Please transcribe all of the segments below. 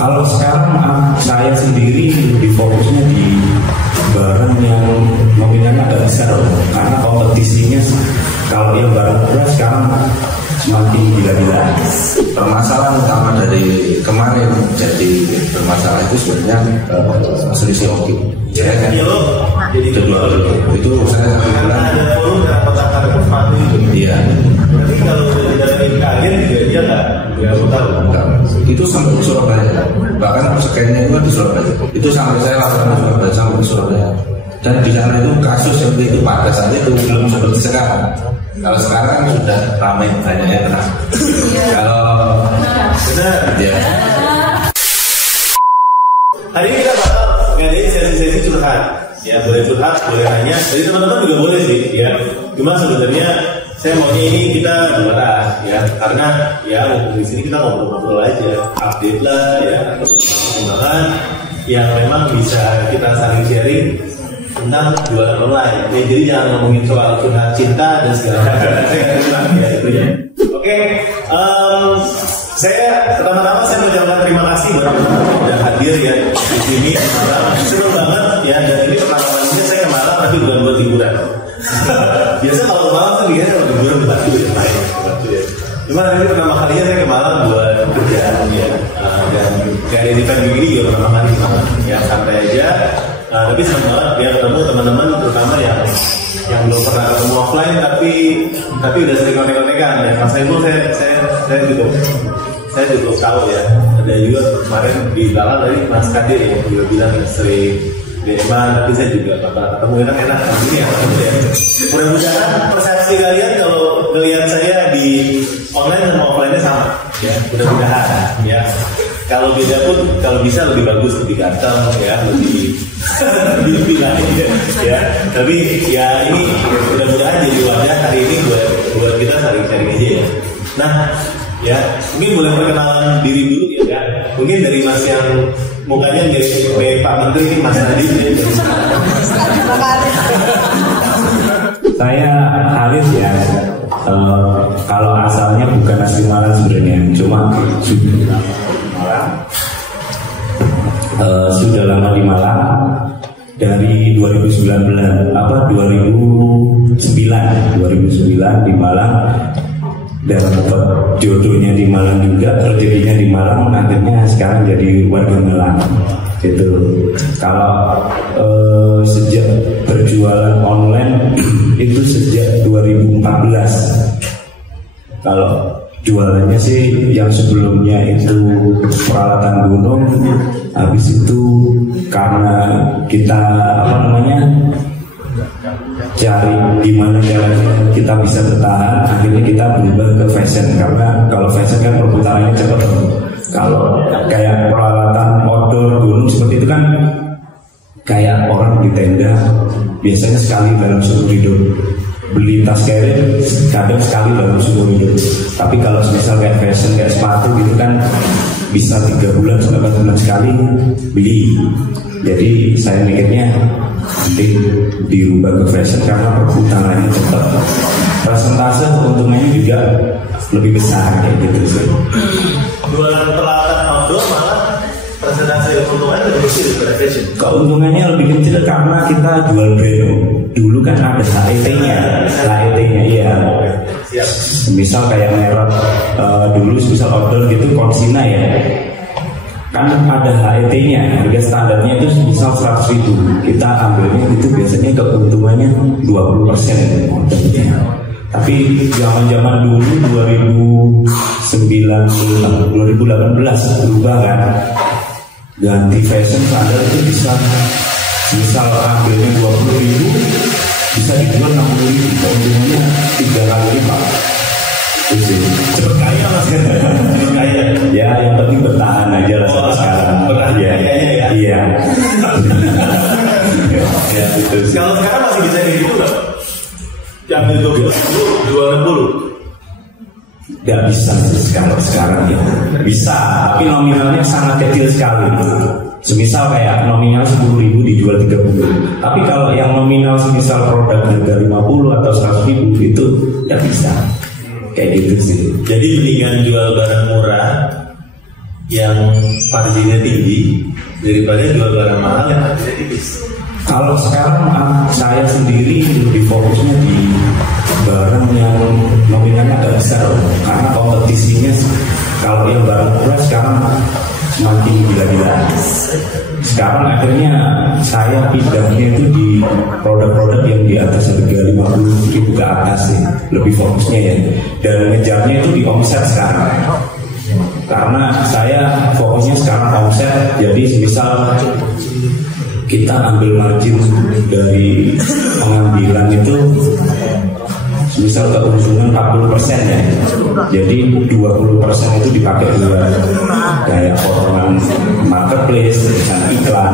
Kalau sekarang saya sendiri lebih fokusnya di barang yang nominalnya agak besar, karena kompetisinya kalau yang barang murah sekarang semakin gila-gila. Permasalahan utama dari kemarin jadi bermasalah itu sebenarnya selisih ongkir. Ya kan? Jadi kedua itu saya bilang ada volume dan kotak sepatu itu. Iya. Berarti kalau dari agen juga dia nggak tahu. Itu sampai ke Surabaya. Bahkan sekiannya itu di Surabaya. Itu sampai saya lakukan Surabaya sampai ke Surabaya. Dan di sana itu kasus seperti itu pada saat itu belum seperti sekarang. Kalau sekarang sudah ramai banyak yang kena. Kalau benar. Ya. Hari ini kita bakal ngadain sesi-sesi curhat. Ya boleh curhat, boleh nanya. Jadi teman-teman juga boleh sih. Ya. Cuma sebenarnya saya maunya ini kita bahas ya, karena ya di sini kita ngobrol-ngobrol aja, update lah ya, atau perkembangan yang memang bisa kita saling sharing tentang jualan online. Ya, jadi jangan ngomongin soal curhat cinta dan segala macam. Ya itu ya. Oke, saya pertama-tama saya mengucapkan terima kasih buat teman-teman yang sudah hadir ya di sini. Seru banget ya, dan ini pertama kalinya saya ke Malang tapi bukan buat liburan. Biasa kalau ke Malang kan biasanya kalau liburan batu ya main. Cuma ini pertama kalinya saya ke Malang buat kerjaan ya, dan kayak event begini juga pertama kali ke Malang. Ya santai aja. Tapi senang banget ya ketemu teman-teman terutama yang belum pernah ketemu offline tapi udah sering kontek-kontekan ya. Mas Saiful saya cukup tahu ya. Ada juga kemarin di belakang tadi Mas Kadir yang juga bilang sering DM-an, tapi saya juga bakal ketemu enak ini ya. Mudah-mudahan persepsi kalian kalau melihat saya di online sama offline-nya sama ya. Mudah-mudahan ya. Kalau beda pun kalau bisa lebih bagus, lebih ganteng ya, lebih lain ya. Tapi ya ini mudah-mudahan jadi wadah hari ini buat kita saling sharing aja ya. Nah ya mungkin boleh perkenalan diri dulu ya. Mungkin dari Mas yang mukanya mirip Pak Menteri, Mas Nadiem ya. Saya Haris ya. Kalau asalnya bukan asli Malang sebenarnya, cuma sudah lama di Malang dari 2009 di Malang, dan dapat jodohnya di Malang juga, rezekinya di Malang, akhirnya sekarang jadi warga Malang gitu. Kalau sejak berjualan online itu sejak 2014. Kalau jualannya sih yang sebelumnya itu peralatan gunung, habis itu karena kita cari gimana caranya kita bisa bertahan, akhirnya kita berubah ke fashion, karena kalau fashion kan perputarannya cepat. Kalau kayak peralatan outdoor gunung seperti itu kan kayak orang di tenda, biasanya sekali dalam seumur hidup. Beli tas carrier kadang sekali dalam seumur hidup. Tapi kalau misal kayak fashion, kayak sepatu gitu kan bisa 3 bulan sampai 4 bulan sekali beli. Jadi saya mikirnya nanti dirubah ke fashion karena perputarannya cepat, persentase keuntungannya juga lebih besar kayak gitu sih. Jualan peralatan outdoor malah persentase keuntungannya lebih kecil daripada fashion. Keuntungannya lebih kecil karena kita jual brand. Dulu kan ada HET-nya iya. Siap. Misal kayak merek dulu misal outdoor gitu Konsina ya, kan ada HET-nya, harga standarnya itu misal 100.000, kita ambilnya itu biasanya keuntungannya 20%. Tapi zaman dulu 2018 berubah kan, ganti fashion standar itu bisa misal ambilnya 20.000 bisa dijual 60.000, keuntungannya 3 kali lipat. Itu cepet kaya mas, cepet kaya. Ya yang penting bertahan aja lah sampai sekarang. Bertahan ya. Iya. Ya, itu. Kalau sekarang masih bisa kayak gitu nggak? Ambil 20, jual 60. Gak bisa sekarang ya. Bisa, tapi nominalnya sangat kecil sekali. Semisal kayak nominal 10.000 dijual 30. Tapi kalau yang nominal semisal produk harga 50 atau 100.000 itu gak bisa. Kayak gitu sih. Jadi mendingan jual barang murah yang marginnya tinggi daripada jual barang mahal yang marginnya tipis? Kalau sekarang saya sendiri lebih fokusnya di barang yang nominalnya agak besar, karena kompetisinya kalau yang barang murah sekarang semakin gila-gilaan. Sekarang akhirnya saya pindahnya itu di produk-produk yang di atas harga 50.000 ke atas ya, lebih fokusnya ya. Dan ngejarnya itu di omset sekarang. Karena saya fokusnya sekarang omset, jadi misal kita ambil margin dari pengambilan itu misal keuntungan 40% ya, jadi 20% itu dipakai buat kayak potongan marketplace, urusan iklan,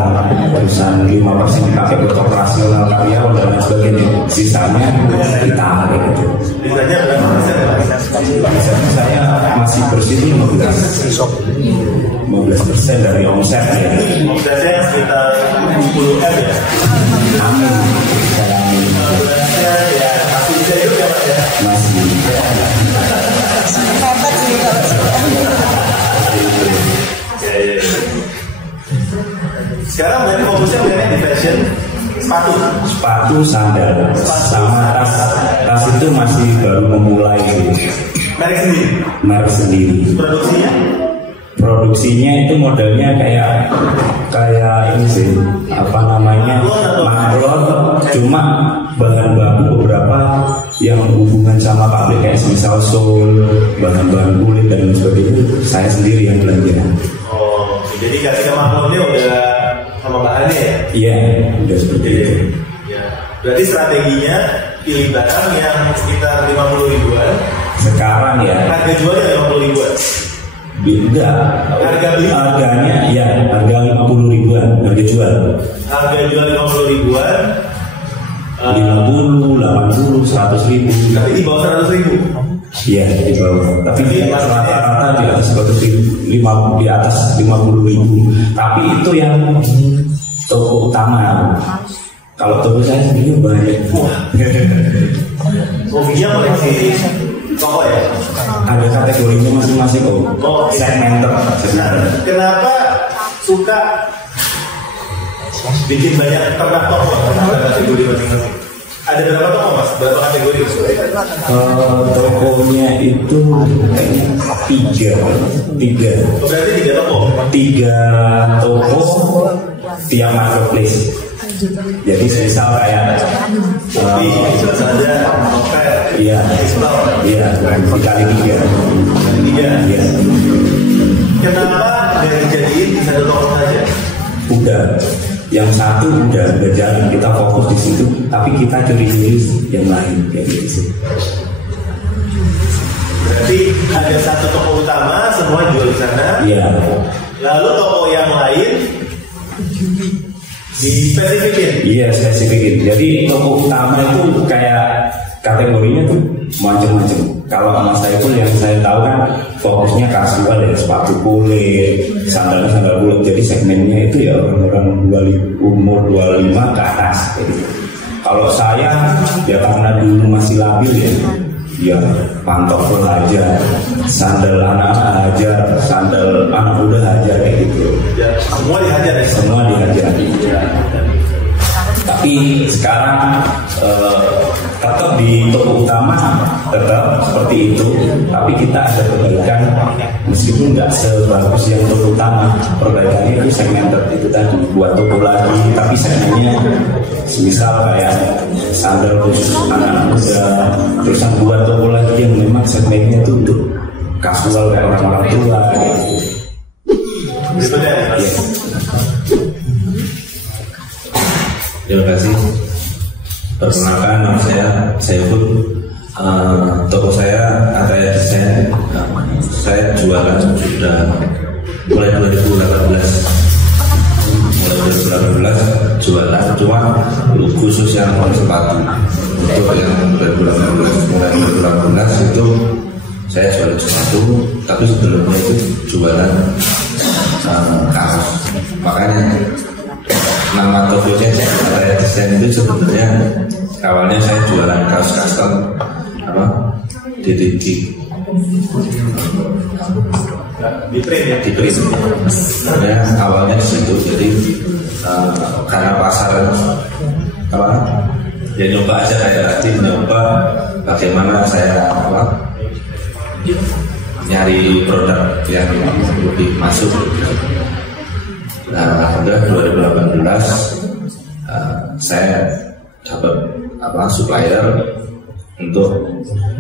urusan 5% dipakai buat operasional karyawan dan lain sebagainya, sisanya kita gitu. Sisanya berapa persen? Saya masih bersih 15% dari omset ya. Omsetnya sekitar 10 M ya? Amin. Omsetnya ya masih bisa juga Mas ya? Masih. Hebat sih kalau Ya. Sekarang dari fokusnya banyak di fashion, sepatu, sandal, sama tas itu masih baru memulai gitu. Merek sendiri. Produksinya itu modelnya kayak ini sih, apa namanya, manglon, cuma bahan baku beberapa yang hubungan sama pabrik kayak misal sol, bahan-bahan kulit dan sebagainya, saya sendiri yang belanja. Oh, jadi kasih manglonnya udah sama bahannya ya? Iya, udah seperti itu. Ya. Berarti strateginya pilih barang yang sekitar 50 ribuan. Sekarang ya. Harga jualnya 50 ribuan. Enggak. Harganya ya harga 50 ribuan harga jual. Harga jual 50 ribuan. 50, 80, 100 ribu. Tapi di bawah 100 ribu. Iya di bawah. Tapi rata-rata di atas 100 ribu, di atas 50 ribu. Tapi itu yang toko utama. Kalau toko saya sendiri banyak. Hobinya koleksi toko ya? Ada kategorinya masing-masing kok. Oh, segmenter. Nah, kenapa suka bikin banyak ternak toko? Kategori masing-masing. Ada berapa toko Mas? Berapa kategori? Tokonya itu tiga. Oh, berarti 3 toko? 3 toko tiap marketplace. Jadi misal kayak saja iya dikali 3. Iya. Kenapa dari jadiin di satu toko saja? Udah, yang satu udah jalan, kita fokus di situ, tapi kita curi-curi yang lain kayak gitu sih. Berarti ada satu toko utama, semua jual di sana. Iya. Lalu toko yang lain dispesifikin. Iya, spesifikin. Jadi toko utama itu kayak kategorinya tuh macam-macam. Kalau Mas Saiful yang saya tahu kan fokusnya kasual ya, sepatu kulit, sandal kulit. Jadi segmennya itu ya orang-orang umur 25 ke atas. Gitu. Kalau saya ya karena dulu masih labil ya pantofel aja, sandal anak-anak aja, sandal anak muda aja kayak gitu. Ya, semua dihajar ya? Semua dihajar. Tapi sekarang tetap di toko utama tetap seperti itu, tapi kita ada perbaikan meskipun nggak sebagus yang toko utama. Perbaikannya itu segmented itu tadi, buat toko lagi, tapi segmennya misal kayak sandal khusus anak muda, terus buat toko lagi yang memang segmennya itu untuk kasual kayak orang-orang tua gitu. Berikutnya ya Mas. Terima kasih. Perkenalkan, nama saya Saiful. Toko saya Ataya Desain. Saya jualan sudah mulai 2018 jualan, cuma khusus yang sepatu. Untuk yang 2018 itu saya jualan sepatu, tapi sebelumnya itu jualan kaos. Makanya nama tokonya Ataya Desain itu sebenarnya awalnya saya jualan kaos custom DTG. di print ya? Di print. Sebenarnya awalnya di situ, jadi karena pasar apa? Ya nyoba aja kayak tadi nyoba bagaimana saya nyari produk yang lebih masuk. Nah, alhamdulillah 2018 saya dapat supplier untuk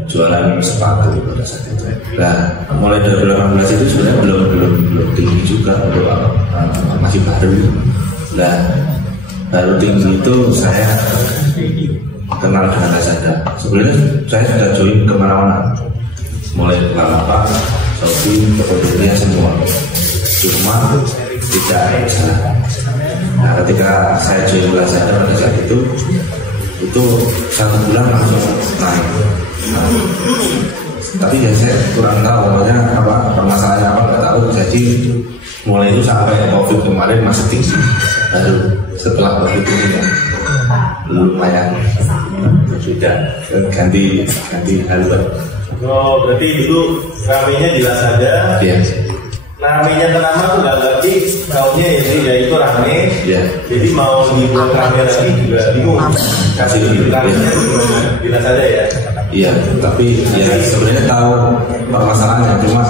jualan sepatu pada saat itu. Nah, mulai dari 2018 itu sebenarnya belum tinggi juga untuk masih baru. Nah, baru tinggi itu saya kenal dengan Lazada. Sebenarnya saya sudah join kemana-mana, mulai Bukalapak, Shopee, Tokopedia semua. Cuma tidak bisa. Nah, ketika saya join Lazada pada saat itu 1 bulan langsung naik. Tapi ya saya kurang tahu namanya permasalahannya apa nggak tahu. Jadi mulai itu sampai COVID kemarin masih tinggi. Baru setelah COVID ini ya lumayan sudah ganti haluan. Oh, berarti dulu ramenya di Lazada. Iya. Ramenya pertama tuh nggak ngerti tahunnya ya itu rame. Iya. Jadi mau dibuat rame lagi juga bingung. Kasih ramenya di Lazada ya. Iya, tapi ya sebenarnya tahu permasalahannya, cuma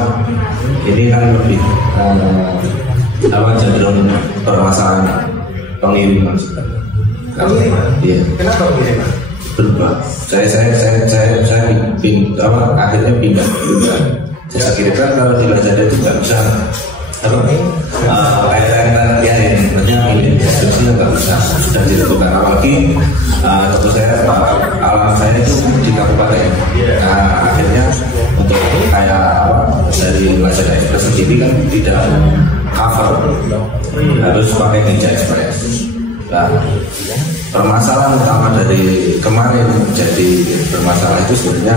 ini kan lebih cenderung permasalahan pengiriman. Pengiriman? Iya. Kenapa pengiriman? Berubah. Saya akhirnya pindah. Saya kirimkan kalau di Lazada itu nggak bisa kayak maksudnya ini deskripsinya nggak bisa, sudah ditentukan. Apalagi toko saya alamat saya itu di kabupaten. Nah, akhirnya untuk kayak dari Lazada Express sendiri kan tidak cover, harus pakai Ninja Express. Nah, permasalahan utama dari kemarin jadi bermasalah itu sebenarnya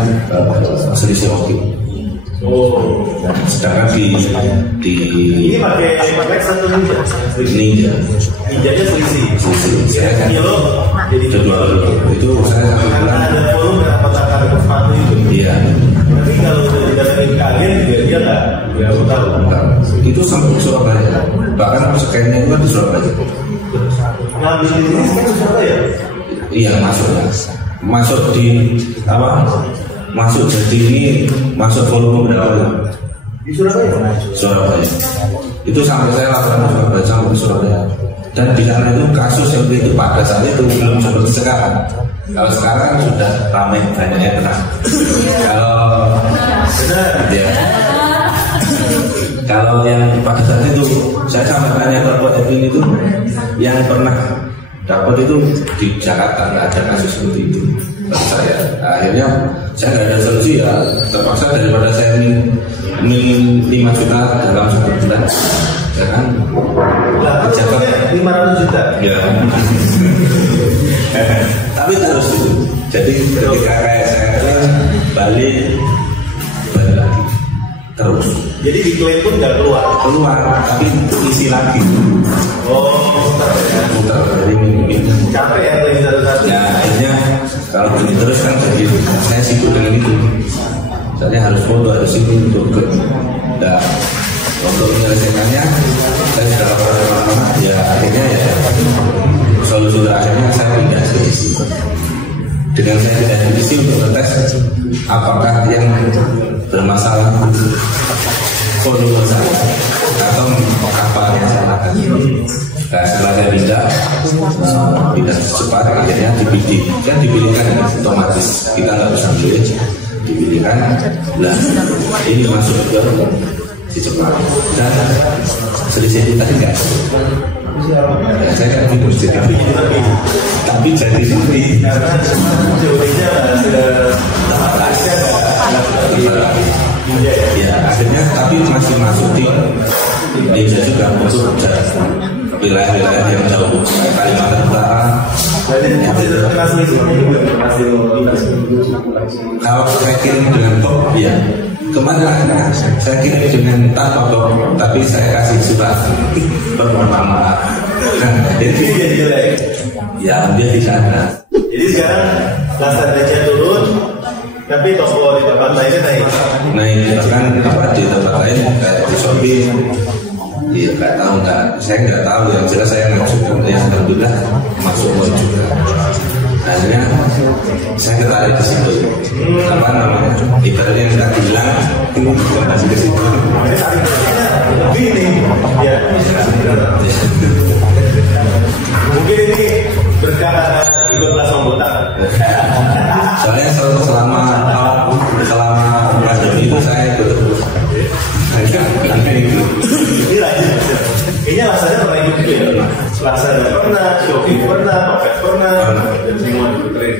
selisih hoki. Oh, sedangkan di ini pakai satu Ninja. Ninjanya selisih. Saya kan jadi kedua itu saya karena ada volume dan kotakan sepatu itu. Iya. Tapi kalau didatangin ke agen juga dia nggak tahu. Itu sampai ke Surabaya. Bahkan scan-nya itu kan di Surabaya. Ngambil di sini kan Surabaya. Iya, masuk di masuk jadi ini masuk volume berapa? Di Surabaya. Itu sampai saya laporan sampai Surabaya. Dan di sana itu kasus yang itu pada saat itu belum seperti sekarang. Kalau sekarang sudah ramai banyak yang kena. Kalau yang pada saat itu saya sampai tanya ke Edwin itu yang pernah dapat itu di Jakarta nggak ada kasus seperti itu. Saya akhirnya saya nggak ada solusi ya, terpaksa daripada saya min 5 juta dalam 1 bulan, ya kan? Jakarta 500 juta. Ya. Tapi terus itu. Jadi ketika kayak saya balik lagi terus. Jadi diklaim pun nggak keluar, tapi isi lagi. Oh, muter dari minggu. Capek ya dari satu-satu. Ya akhirnya kalau begini terus kan jadi saya sibuk dengan itu. Misalnya harus foto, harus ini untuk nah, untuk menyelesaikannya saya sudah lakukan lama. Ya akhirnya ya solusi akhirnya saya pindah ke divisi. Dengan saya pindah ke divisi untuk ngetes apakah yang bermasalah volume saya atau apa yang saya lakukan. Nah, setelah saya pindah cepat akhirnya dipilih, kan dipilihkan otomatis, kita nggak bisa pilih, dipilihkan. Nah, ini masuk ke si cepat dan selisih itu tadi enggak. Ya, saya kan bingung tapi jadi seperti karena teorinya ya akhirnya tapi masih masuk di Indonesia juga untuk wilayah-wilayah yang jauh Kalimantan Utara. Kalau saya kirim dengan top ya kemana saya kirim dengan tanpa top, tapi saya kasih surat permohonan maaf. Jadi dia jelek. Ya dia di sana. Jadi sekarang Lazada turun, Tapi toko di tempat lainnya naik. Bahkan di tempat lain kayak di Shopee, iya nggak tahu saya nggak tahu, yang jelas saya ngajukan, yang alhamdulillah masuk juga. Akhirnya saya tertarik di situ. Apa namanya? Ibaratnya yang nggak bilang ini juga masih ke situ. Ini ya. Mungkin ini berkah karena ikut kelas membotak. Soalnya selama pandemi itu saya ikut. Ini lanjut. Kayaknya rasanya pernah ikut juga ya. Laksana pernah, Shopee pernah, Paket pernah, dan semua ikut keren.